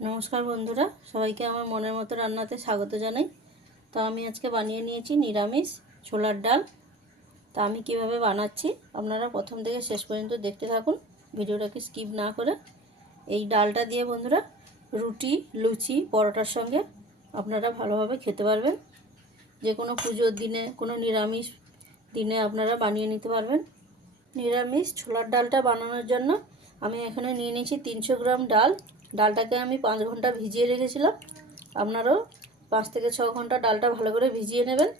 নমস্কার বন্ধুরা, সবাইকে আমার মনের মতো রান্নাতে স্বাগত জানাই। তো আমি আজকে বানিয়ে নিয়েছি নিরামিষ ছোলার ডাল। তা আমি কীভাবে বানাচ্ছি আপনারা প্রথম থেকে শেষ পর্যন্ত দেখতে থাকুন, ভিডিওটাকে স্কিপ না করে। এই ডালটা দিয়ে বন্ধুরা রুটি, লুচি, পরোটার সঙ্গে আপনারা ভালোভাবে খেতে পারবেন। যে কোনো পুজোর দিনে, কোনো নিরামিষ দিনে আপনারা বানিয়ে নিতে পারবেন। নিরামিষ ছোলার ডালটা বানানোর জন্য আমি এখানে নিয়ে নিয়েছি তিনশো গ্রাম ডাল। ডালটাকে আমি পাঁচ ঘণ্টা ভিজিয়ে রেখেছিলাম। আপনারাও পাঁচ থেকে ছ ঘণ্টা ডালটা ভালো করে ভিজিয়ে নেবেন।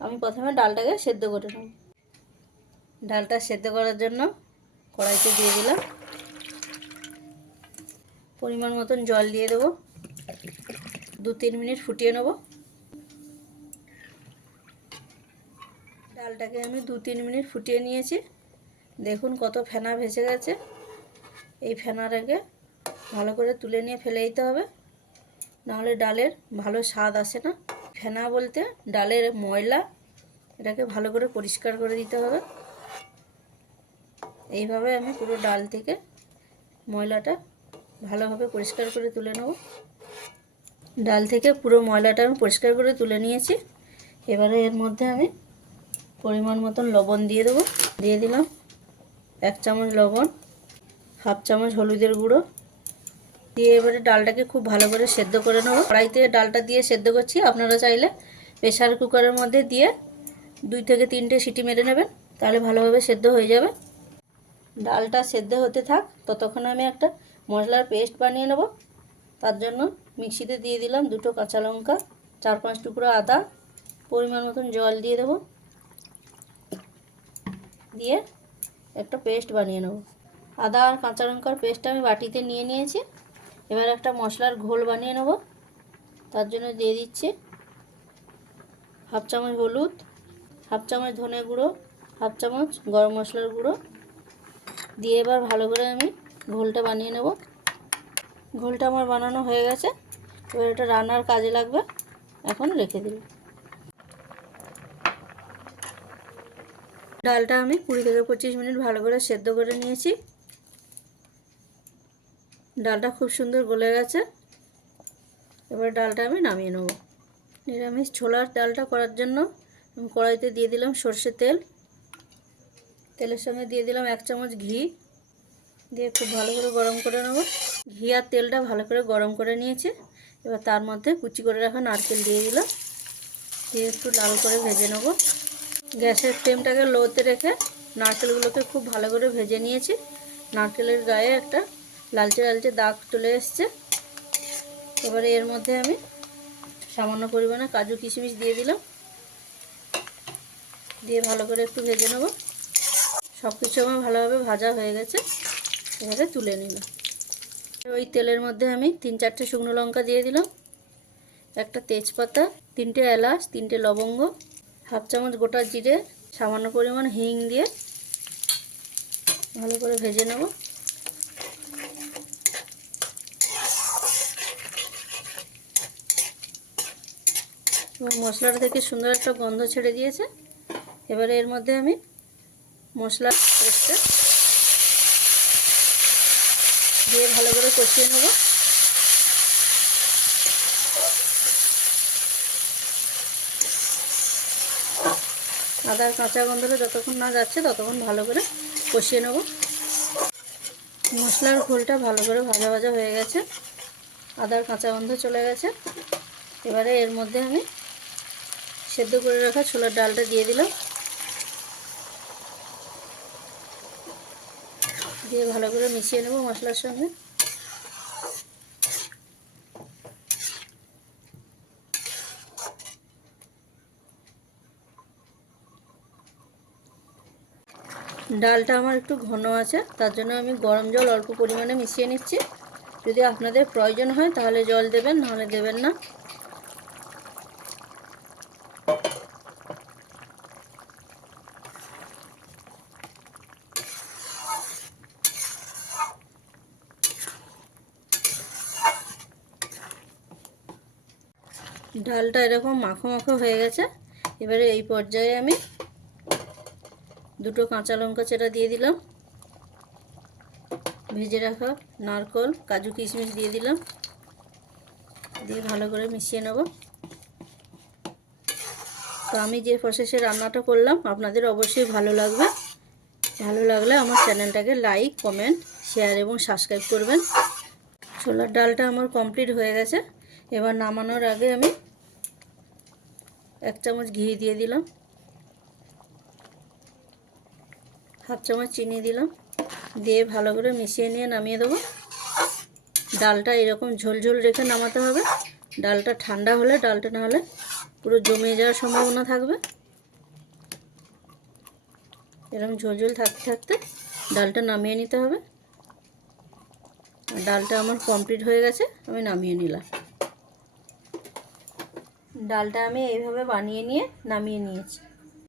আমি প্রথমে ডালটাকে সেদ্ধ করে নেব। ডালটা সেদ্ধ করার জন্য কড়াইতে দিয়ে দিলাম। পরিমাণ মতন জল দিয়ে দেবো। দু তিন মিনিট ফুটিয়ে নেব। ডালটাকে আমি দু তিন মিনিট ফুটিয়ে নিয়েছি। দেখুন কত ফেনা ভেসে গেছে। এই ফেনাটাকে ভালো করে তুলে নিয়ে ফেলে দিতে হবে। নাহলে ডালের ভালো স্বাদ আসে না। ফেনা বলতে ডালের ময়লা, এটাকে ভালো করে পরিষ্কার করে দিতে হবে। এইভাবে আমি পুরো ডাল থেকে ময়লাটা ভালোভাবে পরিষ্কার করে তুলে নেব। ডাল থেকে পুরো ময়লাটা আমি পরিষ্কার করে তুলে নিয়েছি। এবারে এর মধ্যে আমি পরিমাণ মতন লবণ দিয়ে দেবো। দিয়ে দিলাম এক চামচ লবণ, হাফ চামচ হলুদের গুঁড়ো দিয়ে এবারে ডালটাকে খুব ভালো করে সেদ্ধ করে নেব। কড়াইতে ডালটা দিয়ে সেদ্ধ করছি, আপনারা চাইলে প্রেশার কুকারের মধ্যে দিয়ে দুই থেকে তিনটে সিটি মেরে নেবেন, তাহলে ভালোভাবে সেদ্ধ হয়ে যাবে। ডালটা সেদ্ধ হতে থাক, ততক্ষণ আমি একটা মশলার পেস্ট বানিয়ে নেব। তার জন্য মিক্সিতে দিয়ে দিলাম দুটো কাঁচা লঙ্কা, চার পাঁচ টুকরো আদা, পরিমাণ মতন জল দিয়ে দেবো। দিয়ে একটা পেস্ট বানিয়ে নেব। আদা আর কাঁচা লঙ্কার পেস্ট আমি বাটিতে নিয়ে নিয়েছি। এবার একটা মশলার ঘোল বানিয়ে নেব। তার জন্য দিয়ে দিচ্ছি হাফ চামচ হলুদ, হাফ চামচ ধনে গুঁড়ো, হাফ চামচ গরম মশলার গুঁড়ো। দিয়ে এবার ভালো করে আমি ঘোলটা বানিয়ে নেব। ঘোলটা আমার বানানো হয়ে গেছে। এবার এটা রান্নার কাজে লাগবে। এখন রেখে দিলাম ডালটা আমি কুড়ি থেকে পঁচিশ মিনিট ভালো করে সেদ্ধ করে নিয়েছি। ডালটা খুব সুন্দর গলে গেছে। এবার ডালটা আমি নামিয়ে নেব। নিরামিষ ছোলার ডালটা করার জন্য আমি কড়াইতে দিয়ে দিলাম সর্ষে তেল। তেলের সঙ্গে দিয়ে দিলাম এক চামচ ঘি। দিয়ে খুব ভালো করে গরম করে নেব। ঘি আর তেলটা ভালো করে গরম করে নিয়েছে। এবার তার মধ্যে কুচি করে রাখা নারকেল দিয়ে দিলাম। দিয়ে একটু লাল করে ভেজে নেব। গ্যাসের ফ্লেমটাকে লোতে রেখে নারকেলগুলোকে খুব ভালো করে ভেজে নিয়েছি। নারকেলের গায়ে একটা লালচে লালচে দাগ চলে এসছে। এবারে এর মধ্যে আমি সামান্য পরিমাণে কাজু কিশমিশ দিয়ে দিলাম। দিয়ে ভালো করে একটু ভেজে নেব। সব কিছু আমার ভালোভাবে ভাজা হয়ে গেছে। এবারে তুলে নিলাম। ওই তেলের মধ্যে আমি তিন চারটে শুকনো লঙ্কা দিয়ে দিলাম। একটা তেজপাতা, তিনটে এলাচ, তিনটে লবঙ্গ, হাফ চামচ গোটা জিরে, সামান্য পরিমাণ হিং দিয়ে ভালো করে ভেজে নেব। মশলাটা থেকে সুন্দর একটা গন্ধ ছেড়ে দিয়েছে। এবারে এর মধ্যে আমি মশলা পেস্টটা দিয়ে ভালো করে কষিয়ে নেব। আদার কাঁচা গন্ধটা যতক্ষণ না যাচ্ছে ততক্ষণ ভালো করে কষিয়ে নেব। মশলার ঘোলটা ভালো করে ভাজা ভাজা হয়ে গেছে। আদার কাঁচা গন্ধ চলে গেছে। এবারে এর মধ্যে আমি সেদ্ধ করে রাখা ছোলার ডালটা দিয়ে দিলাম। দিয়ে ভালো করে মিশিয়ে নেব মশলার সঙ্গে। ডালটা আমার একটু ঘন আছে, তার জন্য আমি গরম জল অল্প পরিমাণে মিশিয়ে নিচ্ছি। যদি আপনাদের প্রয়োজন হয় তাহলে জল দেবেন নাহলে দেবেন না। ডালটা এরকম মাখো মাখো হয়ে গেছে। এবারে এই পর্যায়ে আমি দুটো কাঁচা লঙ্কা চেরা দিয়ে দিলাম। ভেজে রাখা নারকল, কাজু কিশমিশ দিয়ে দিলাম। দিয়ে ভালো করে মিশিয়ে নেব। তো আমি যে প্রসেসে রান্নাটা করলাম, আপনাদের অবশ্যই ভালো লাগবে। ভালো লাগলে আমার চ্যানেলটাকে লাইক কমেন্ট শেয়ার এবং সাবস্ক্রাইব করবেন। ছোলার ডালটা আমার কমপ্লিট হয়ে গেছে। এবার নামানোর আগে আমি এক চামচ ঘি দিয়ে দিলাম। হাফ চামচ চিনি দিলাম। দিয়ে ভালো করে মিশিয়ে নিয়ে নামিয়ে দেবো। ডালটা এরকম ঝোলঝোল রেখে নামাতে হবে। ডালটা ঠান্ডা হলে, ডালটা না হলে পুরো জমে যাওয়ার সম্ভাবনা থাকবে। এরকম ঝোলঝোল থাকতে থাকতে ডালটা নামিয়ে নিতে হবে। ডালটা আমার কমপ্লিট হয়ে গেছে, আমি নামিয়ে নিলাম। ডালটা আমি এইভাবে বানিয়ে নিয়ে নামিয়ে নিয়েছি।